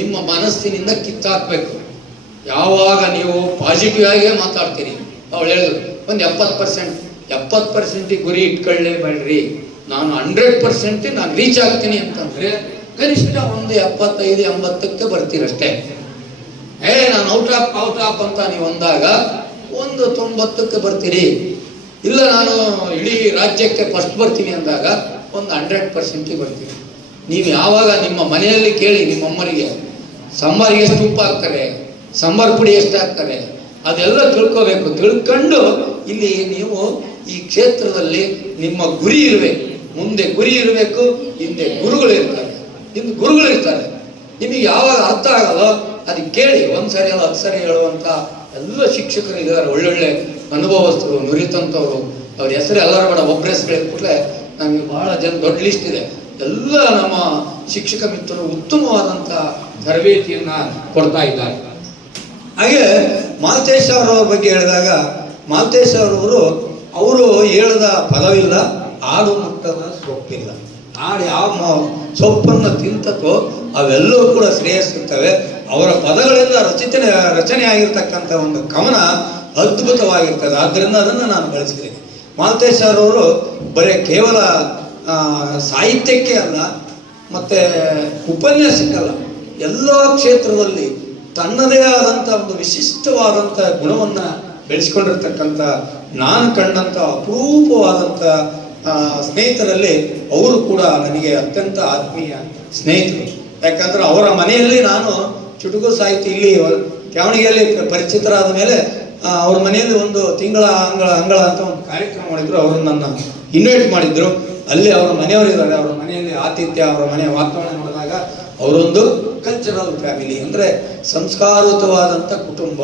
ನಿಮ್ಮ ಮನಸ್ಸಿನಿಂದ ಕಿತ್ತಾಕ್ಬೇಕು. ಯಾವಾಗ ನೀವು ಪಾಸಿಟಿವ್ ಆಗೇ ಮಾತಾಡ್ತೀರಿ, ಅವಳು ಹೇಳಿದ್ರು ಒಂದು 70% ಗುರಿ ಇಟ್ಕೊಳ್ಳೇಬೇಡ್ರಿ, ನಾನು 100% ನಾನು ರೀಚ್ ಆಗ್ತೀನಿ ಅಂತಂದ್ರೆ ಕನಿಷ್ಠ ಒಂದು 75-80ಕ್ಕೆ ಬರ್ತೀರಷ್ಟೇ. ನಾನು ಔಟ್ ಆಫ್ ಅಂತ ನೀವು ಅಂದಾಗ ಒಂದು 90ಕ್ಕೆ ಬರ್ತೀರಿ. ಇಲ್ಲ ನಾನು ಇಡೀ ರಾಜ್ಯಕ್ಕೆ ಫಸ್ಟ್ ಬರ್ತೀನಿ ಅಂದಾಗ ಒಂದು 100%ಗೆ ಬರ್ತೀರಿ. ನೀವು ಯಾವಾಗ ನಿಮ್ಮ ಮನೆಯಲ್ಲಿ ಕೇಳಿ ನಿಮ್ಮ ಅಮ್ಮರಿಗೆ ಸಾಂಬಾರಿಗೆ ಎಷ್ಟು ಉಪ್ಪು ಹಾಕ್ತಾರೆ, ಸಾಂಬಾರು ಪುಡಿ ಎಷ್ಟು ಹಾಕ್ತಾರೆ, ಅದೆಲ್ಲ ತಿಳ್ಕೋಬೇಕು. ತಿಳ್ಕೊಂಡು ಇಲ್ಲಿ ನೀವು ಈ ಕ್ಷೇತ್ರದಲ್ಲಿ ನಿಮ್ಮ ಗುರಿ ಇರಬೇಕು. ಮುಂದೆ ಗುರಿ ಇರಬೇಕು, ಹಿಂದೆ ಗುರುಗಳು ಇರ್ತಾರೆ. ನಿಮಗೆ ಯಾವಾಗ ಅರ್ಥ ಆಗಲ್ಲ ಅದಕ್ಕೆ ಕೇಳಿ, ಒಂದ್ಸರಿ ಅಲ್ಲ 10 ಸರಿ ಹೇಳುವಂತ ಎಲ್ಲ ಶಿಕ್ಷಕರು ಇದ್ದಾರೆ, ಒಳ್ಳೊಳ್ಳೆ ಅನುಭವಸ್ಥರು, ನುರಿತಂತವರು. ಅವ್ರ ಹೆಸರು ಎಲ್ಲರೂ ಬೇಡ, ಒಬ್ಬರ ಹೆಸರು ಹೇಳಿಬಿಟ್ರೆ ನಮಗೆ ಬಹಳ ಜನ ದೊಡ್ಡ ಲಿಸ್ಟ್ ಇದೆ. ಎಲ್ಲ ನಮ್ಮ ಶಿಕ್ಷಕ ಮಿತ್ರರು ಉತ್ತಮವಾದಂಥ ತರಬೇತಿಯನ್ನ ಕೊಡ್ತಾ ಇದ್ದಾರೆ. ಹಾಗೆ ಮಾಲ್ತೇಶ್ ಅವರ ಬಗ್ಗೆ ಹೇಳಿದಾಗ, ಮಾಲ್ತೇಶ್ ಅವರು ಹೇಳದ ಪದವಿಲ್ಲ, ಆಡು ಮುಟ್ಟದ ಸೊಪ್ಪಿಲ್ಲ. ಆಡು ಯಾವ ಸೊಪ್ಪನ್ನು ತಿಂತತೋ ಅವೆಲ್ಲವೂ ಕೂಡ ಶ್ರೇಯಸ್ಸುತ್ತವೆ. ಅವರ ಪದಗಳೆಲ್ಲ ರಚನೆ ಆಗಿರ್ತಕ್ಕಂಥ ಒಂದು ಕವನ ಅದ್ಭುತವಾಗಿರ್ತದೆ. ಆದ್ದರಿಂದ ಅದನ್ನು ನಾನು ಬಳಸಿದ್ದೇನೆ. ಮಾಲ್ತೇಶ್ ಅವರು ಬರೀ ಕೇವಲ ಸಾಹಿತ್ಯಕ್ಕೆ ಅಲ್ಲ, ಮತ್ತೆ ಉಪನ್ಯಾಸಕ್ಕಲ್ಲ, ಎಲ್ಲ ಕ್ಷೇತ್ರದಲ್ಲಿ ತನ್ನದೇ ಆದಂಥ ಒಂದು ವಿಶಿಷ್ಟವಾದಂಥ ಗುಣವನ್ನು ಬೆಳೆಸ್ಕೊಂಡಿರ್ತಕ್ಕಂಥ, ನಾನು ಕಂಡಂಥ ಅಪರೂಪವಾದಂಥ ಸ್ನೇಹಿತರಲ್ಲಿ ಅವರು ಕೂಡ ನನಗೆ ಅತ್ಯಂತ ಆತ್ಮೀಯ ಸ್ನೇಹಿತರು. ಯಾಕಂದ್ರೆ ಅವರ ಮನೆಯಲ್ಲಿ ನಾನು ಚುಟುಕು ಸಾಹಿತ್ಯ ಇಲ್ಲಿ ತ್ಯಾವಣಿಗೆಯಲ್ಲಿ ಪರಿಚಿತರಾದ ಮೇಲೆ ಅವ್ರ ಮನೆಯಲ್ಲಿ ಒಂದು ತಿಂಗಳ ಅಂಗಳ ಅಂತ ಒಂದು ಕಾರ್ಯಕ್ರಮ ಮಾಡಿದ್ರು. ಅವರು ನನ್ನ ಇನ್ವೈಟ್ ಮಾಡಿದ್ರು. ಅಲ್ಲಿ ಅವರ ಮನೆಯವರಿದ್ದಾರೆ. ಅವರ ಮನೆಯಲ್ಲಿ ಆತಿಥ್ಯ, ಅವರ ಮನೆಯ ವಾತಾವರಣ ನೋಡಿದಾಗ ಅವರೊಂದು ಕಲ್ಚರಲ್ ಫ್ಯಾಮಿಲಿ, ಅಂದರೆ ಸಂಸ್ಕಾರಯುತವಾದಂಥ ಕುಟುಂಬ.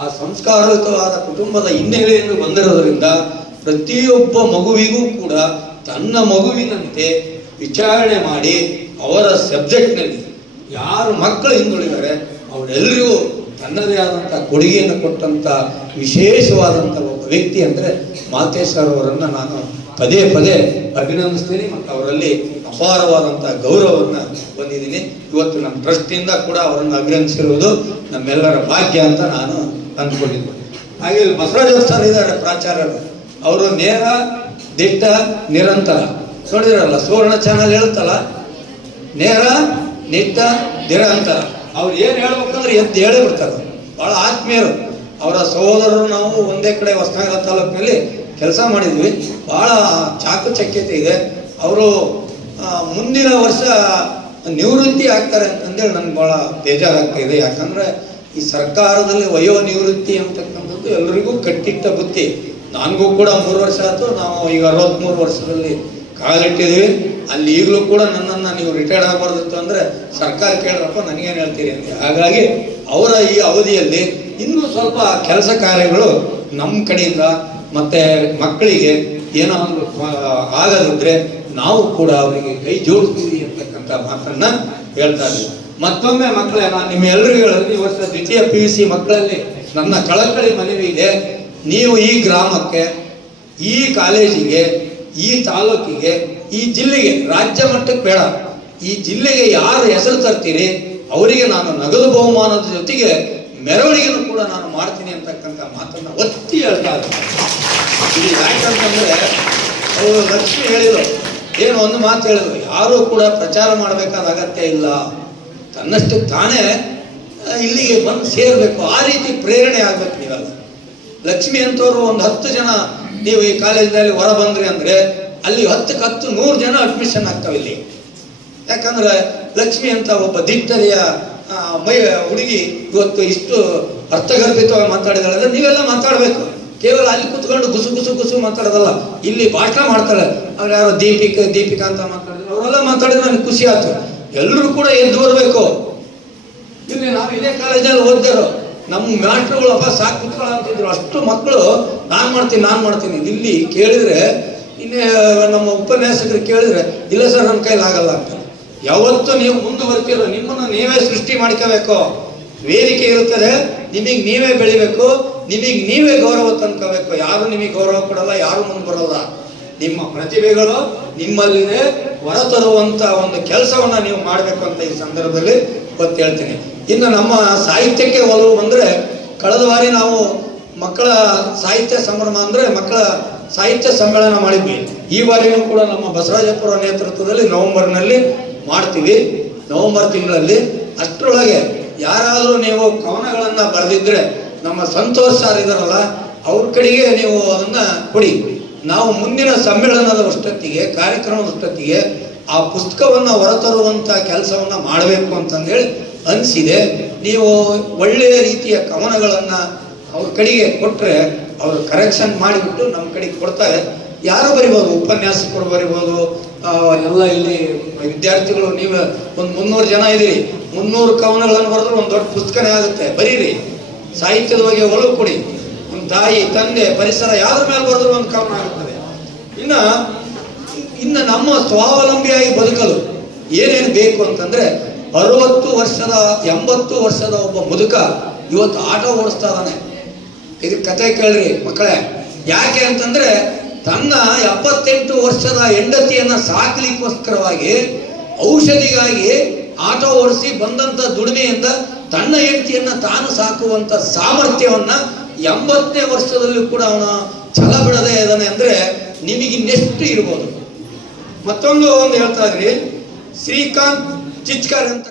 ಆ ಸಂಸ್ಕಾರಯುತವಾದ ಕುಟುಂಬದ ಹಿನ್ನೆಲೆಯನ್ನು ಬಂದಿರೋದ್ರಿಂದ ಪ್ರತಿಯೊಬ್ಬ ಮಗುವಿಗೂ ಕೂಡ ತನ್ನ ಮಗುವಿನಂತೆ ವಿಚಾರಣೆ ಮಾಡಿ ಅವರ ಸಬ್ಜೆಕ್ಟ್ನಲ್ಲಿ ಯಾರು ಮಕ್ಕಳು ಹಿಂದುಳಿದ್ದಾರೆ ಅವರೆಲ್ಲರಿಗೂ ತನ್ನದೇ ಆದಂಥ ಕೊಡುಗೆಯನ್ನು ಕೊಟ್ಟಂಥ ವಿಶೇಷವಾದಂಥ ಒಬ್ಬ ವ್ಯಕ್ತಿ ಅಂದರೆ ಮಾಲ್ತೇಶ್ ಅವರನ್ನು ನಾನು ಪದೇ ಅಭಿನಂದಿಸ್ತೀನಿ. ಮತ್ತು ಅವರಲ್ಲಿ ಅಪಾರವಾದಂಥ ಗೌರವವನ್ನು ಹೊಂದಿದ್ದೀನಿ. ಇವತ್ತು ನಮ್ಮ ಟ್ರಸ್ಟಿಂದ ಕೂಡ ಅವರನ್ನು ಅಭಿನಂದಿಸಿರುವುದು ನಮ್ಮೆಲ್ಲರ ಭಾಗ್ಯ ಅಂತ ನಾನು ಅಂದ್ಕೊಂಡಿದ್ದೀನಿ. ಹಾಗೆ ಬಸವರಾಜ ಸರ್ ಇದ್ದಾರೆ, ಪ್ರಾಚಾರ್ಯರು. ಅವರು ನೇರ, ದಿಟ್ಟ, ನಿರಂತರ. ನೋಡಿದ್ರಲ್ಲ, ಸುವರ್ಣ ಚಾನಲ್ ಹೇಳುತ್ತಲ್ಲ, ನೇರ, ನಿಟ್ಟ, ನಿರಂತರ. ಅವ್ರು ಏನು ಹೇಳ್ಬೇಕಂದ್ರೆ ಎದ್ದು ಹೇಳೇ ಬಿಡ್ತಾರೆ. ಬಹಳ ಆತ್ಮೀಯರು. ಅವರ ಸಹೋದರರು ನಾವು ಒಂದೇ ಕಡೆ ಹೊಸನಗರ ತಾಲೂಕಿನಲ್ಲಿ ಕೆಲಸ ಮಾಡಿದ್ವಿ. ಬಹಳ ಚಾಕಚಕ್ಯತೆ ಇದೆ. ಅವರು ಮುಂದಿನ ವರ್ಷ ನಿವೃತ್ತಿ ಆಗ್ತಾರೆ ಅಂತಂದೇಳಿ ನನಗೆ ಬಹಳ ಬೇಜಾರಾಗ್ತಾ ಇದೆ. ಯಾಕಂದ್ರೆ ಈ ಸರ್ಕಾರದಲ್ಲಿ ವಯೋ ನಿವೃತ್ತಿ ಅಂತಕ್ಕಂಥದ್ದು ಎಲ್ಲರಿಗೂ ಕಟ್ಟಿಟ್ಟ ಬುತ್ತಿ. ನನಗೂ ಕೂಡ 3 ವರ್ಷ ಆಯ್ತು. ನಾವು ಈಗ 63 ವರ್ಷದಲ್ಲಿ ಕಾಲಿಟ್ಟಿದ್ದೀವಿ. ಅಲ್ಲಿ ಈಗಲೂ ಕೂಡ ನನ್ನನ್ನು ನೀವು ರಿಟೈರ್ಡ್ ಆಗಬಾರ್ದಿತ್ತು ಅಂದರೆ ಸರ್ಕಾರ ಕೇಳ್ರಪ್ಪ ನನಗೇನು ಹೇಳ್ತೀರಿ ಅಂತ. ಹಾಗಾಗಿ ಅವರ ಈ ಅವಧಿಯಲ್ಲಿ ಇನ್ನೂ ಸ್ವಲ್ಪ ಕೆಲಸ ಕಾರ್ಯಗಳು ನಮ್ಮ ಕಡೆಯಿಂದ ಮತ್ತೆ ಮಕ್ಕಳಿಗೆ ಏನಾದರೂ ಆಗದಿದ್ರೆ ನಾವು ಕೂಡ ಅವರಿಗೆ ಕೈ ಜೋಡಿಸ್ತೀವಿ ಅಂತಕ್ಕಂಥ ಮಾತನ್ನ ಹೇಳ್ತಾ ಇದ್ದೀವಿ. ಮತ್ತೊಮ್ಮೆ ಮಕ್ಕಳೇ, ನಾನು ನಿಮ್ಮೆಲ್ಲರಿಗೂ ಹೇಳೋದು, ಈ ವರ್ಷ ದ್ವಿತೀಯ PUC ಮಕ್ಕಳಲ್ಲಿ ನನ್ನ ಕಳಕಳಿ ಮನವಿ ಇದೆ. ನೀವು ಈ ಗ್ರಾಮಕ್ಕೆ, ಈ ಕಾಲೇಜಿಗೆ, ಈ ತಾಲೂಕಿಗೆ, ಈ ಜಿಲ್ಲೆಗೆ, ರಾಜ್ಯ ಮಟ್ಟಕ್ಕೆ ಬೇಡ, ಈ ಜಿಲ್ಲೆಗೆ ಯಾರು ಹೆಸರು ತರ್ತೀರಿ ಅವರಿಗೆ ನಾನು ನಗದು ಬಹುಮಾನದ ಜೊತೆಗೆ ಮೆರವಣಿಗೆನೂ ಕೂಡ ನಾನು ಮಾಡ್ತೀನಿ ಅಂತಕ್ಕಂಥ ಮಾತನ್ನ ಒತ್ತಿ ಹೇಳ್ತಾ ಇದ್ದೀನಿ. ಇದು ಯಾಕಂತಂದ್ರೆ ಅವರು ಲಕ್ಷ್ಮಿ ಹೇಳಿದ್ರು, ಏನು ಒಂದು ಮಾತು ಹೇಳಿದ್ರು, ಯಾರೂ ಕೂಡ ಪ್ರಚಾರ ಮಾಡಬೇಕಾದ ಅಗತ್ಯ ಇಲ್ಲ, ತನ್ನಷ್ಟಕ್ಕೆ ತಾನೇ ಇಲ್ಲಿಗೆ ಬಂದು ಸೇರ್ಬೇಕು, ಆ ರೀತಿ ಪ್ರೇರಣೆ ಆಗ್ಬೇಕು. ನೀವೆಲ್ಲ ಲಕ್ಷ್ಮಿ ಅಂತವ್ರು ಒಂದು 10 ಜನ ನೀವು ಈ ಕಾಲೇಜಿನಲ್ಲಿ ಹೊರ ಬಂದ್ರಿ ಅಂದ್ರೆ ಅಲ್ಲಿ 10ಕ್ಕೆ 10 100 ಜನ ಅಡ್ಮಿಷನ್ ಆಗ್ತಾವೆ ಇಲ್ಲಿ. ಯಾಕಂದ್ರೆ ಲಕ್ಷ್ಮಿ ಅಂತ ಒಬ್ಬ ದಿಟ್ಟತೆಯ ಹುಡುಗಿ ಇವತ್ತು ಇಷ್ಟು ಅರ್ಥಗರ್ಭಿತವಾಗಿ ಮಾತಾಡಿದಾಳೆ ಅಂದ್ರೆ ನೀವೆಲ್ಲ ಮಾತಾಡ್ಬೇಕು. ಕೇವಲ ಅಲ್ಲಿ ಕೂತ್ಕೊಂಡು ಗುಸು ಮಾತಾಡೋದಲ್ಲ, ಇಲ್ಲಿ ಭಾಷಣ ಮಾಡ್ತಾಳೆ. ಅವ್ರು ಯಾರೋ ದೀಪಿಕಾ ಅಂತ ಮಾತಾಡಿದ್ರು, ಅವರೆಲ್ಲ ಮಾತಾಡಿದ್ರೆ ನನಗೆ ಖುಷಿ ಆಯ್ತು. ಎಲ್ಲರೂ ಕೂಡ ಎದ್ದು ಬರಬೇಕು. ಇಲ್ಲಿ ನಾವು ಇದೇ ಕಾಲೇಜಲ್ಲಿ ಓದಿದ್ರು, ನಮ್ಮ ಮ್ಯಾಟ್ರುಗಳಪ್ಪ ಸಾಕು ಕುತ್ಕೊಳ್ಳ ಅಂತಿದ್ರು. ಅಷ್ಟು ಮಕ್ಕಳು ನಾನು ಮಾಡ್ತೀನಿ. ಇಲ್ಲಿ ಕೇಳಿದ್ರೆ, ಇನ್ನೇ ನಮ್ಮ ಉಪನ್ಯಾಸಕರು ಕೇಳಿದ್ರೆ, ಇಲ್ಲ ಸರ್ ನನ್ನ ಕೈಲಿ ಆಗಲ್ಲ ಅಂತ. ಯಾವತ್ತು ನೀವು ಮುಂದುವರ್ತಿರೋ, ನಿಮ್ಮನ್ನು ನೀವೇ ಸೃಷ್ಟಿ ಮಾಡ್ಕೋಬೇಕು. ವೇದಿಕೆ ಇರುತ್ತದೆ, ನಿಮಗೆ ನೀವೇ ಬೆಳಿಬೇಕು, ನಿಮಗೆ ನೀವೇ ಗೌರವ ತಂದ್ಕೋಬೇಕು. ಯಾರು ನಿಮಗೆ ಗೌರವ ಕೊಡಲ್ಲ, ಯಾರು ಮುಂದೆ ಬರೋಲ್ಲ. ನಿಮ್ಮ ಪ್ರತಿಭೆಗಳು ನಿಮ್ಮಲ್ಲಿದೆ, ಹೊರತರುವಂತ ಒಂದು ಕೆಲಸವನ್ನ ನೀವು ಮಾಡಬೇಕು ಅಂತ ಈ ಸಂದರ್ಭದಲ್ಲಿ ಇವತ್ತು ಹೇಳ್ತೀನಿ. ಇನ್ನು ನಮ್ಮ ಸಾಹಿತ್ಯಕ್ಕೆ ಒಲವು ಬಂದರೆ, ಕಳೆದ ಬಾರಿ ನಾವು ಮಕ್ಕಳ ಸಾಹಿತ್ಯ ಸಂಭ್ರಮ ಅಂದರೆ ಮಕ್ಕಳ ಸಾಹಿತ್ಯ ಸಮ್ಮೇಳನ ಮಾಡಿದ್ವಿ. ಈ ಬಾರಿಯೂ ಕೂಡ ನಮ್ಮ ಬಸವರಾಜಪುರ ನೇತೃತ್ವದಲ್ಲಿ ನವೆಂಬರ್ನಲ್ಲಿ ಮಾಡ್ತೀವಿ, ನವೆಂಬರ್ ತಿಂಗಳಲ್ಲಿ. ಅಷ್ಟರೊಳಗೆ ಯಾರಾದರೂ ನೀವು ಕವನಗಳನ್ನು ಬರೆದಿದ್ರೆ ನಮ್ಮ ಸಂತೋಷ್ ಸರ್ ಇದಾರಲ್ಲ ಅವ್ರ ಕಡೆಗೆ ನೀವು ಅದನ್ನು ಕೊಡಿ. ನಾವು ಮುಂದಿನ ಸಮ್ಮೇಳನದ ಅಷ್ಟೊತ್ತಿಗೆ, ಕಾರ್ಯಕ್ರಮದ ಅಷ್ಟೊತ್ತಿಗೆ ಆ ಪುಸ್ತಕವನ್ನು ಹೊರತರುವಂಥ ಕೆಲಸವನ್ನು ಮಾಡಬೇಕು ಅಂತಂದೇಳಿ ಅನಿಸಿದೆ. ನೀವು ಒಳ್ಳೆಯ ರೀತಿಯ ಕವನಗಳನ್ನು ಅವ್ರ ಕಡೆಗೆ ಕೊಟ್ಟರೆ ಅವರು ಕರೆಕ್ಷನ್ ಮಾಡಿಬಿಟ್ಟು ನಮ್ಮ ಕಡೆಗೆ ಕೊಡ್ತಾರೆ. ಯಾರು ಬರಿಬೋದು, ಉಪನ್ಯಾಸಕರು ಬರಿಬೋದು, ಎಲ್ಲ ಇಲ್ಲಿ ವಿದ್ಯಾರ್ಥಿಗಳು. ನೀವು ಒಂದು 300 ಜನ ಇದ್ದೀರಿ, 300 ಕವನಗಳನ್ನು ಬರೆದ್ರೆ ಒಂದು ದೊಡ್ಡ ಪುಸ್ತಕನೇ ಆಗುತ್ತೆ. ಬರೀರಿ, ಸಾಹಿತ್ಯದ ಬಗ್ಗೆ ಒಲವು ಕೊಡಿ. ಒಂದು ತಾಯಿ, ತಂದೆ, ಪರಿಸರ ಯಾವ್ದ್ರ ಮೇಲೆ ಬರೆದ್ರು ಒಂದು ಕವನ ಆಗುತ್ತದೆ. ಇನ್ನು ನಮ್ಮ ಸ್ವಾವಲಂಬಿಯಾಗಿ ಬದುಕಲು ಏನೇನು ಬೇಕು ಅಂತಂದ್ರೆ, 60 ವರ್ಷದ 80 ವರ್ಷದ ಒಬ್ಬ ಮುದುಕ ಇವತ್ತು ಆಟೋ ಓಡಿಸ್ತಾ ಇದ್ದಾನೆ. ಇದು ಕತೆ ಕೇಳ್ರಿ ಮಕ್ಕಳೇ. ಯಾಕೆ ಅಂತಂದ್ರೆ, ತನ್ನ 78 ವರ್ಷದ ಹೆಂಡತಿಯನ್ನ ಸಾಕಲಿಕ್ಕೋಸ್ಕರವಾಗಿ, ಔಷಧಿಗಾಗಿ ಆಟೋ ಓಡಿಸಿ ಬಂದಂತ ದುಡಿಮೆಯಿಂದ ತನ್ನ ಹೆಂಡತಿಯನ್ನ ತಾನು ಸಾಕುವಂತ ಸಾಮರ್ಥ್ಯವನ್ನ 80ನೇ ವರ್ಷದಲ್ಲೂ ಕೂಡ ಅವನ ಛಲ ಬಿಡದೆ ಇದ್ದಾನೆ ಅಂದ್ರೆ ನಿಮಗಿನ್ನೆಷ್ಟು ಇರ್ಬೋದು. ಮತ್ತೊಂದು ಹೇಳ್ತಾ ಇದ್ರಿ, ಶ್ರೀಕಾಂತ್ ಚಿಚ್ಕರ್ ಅಂತ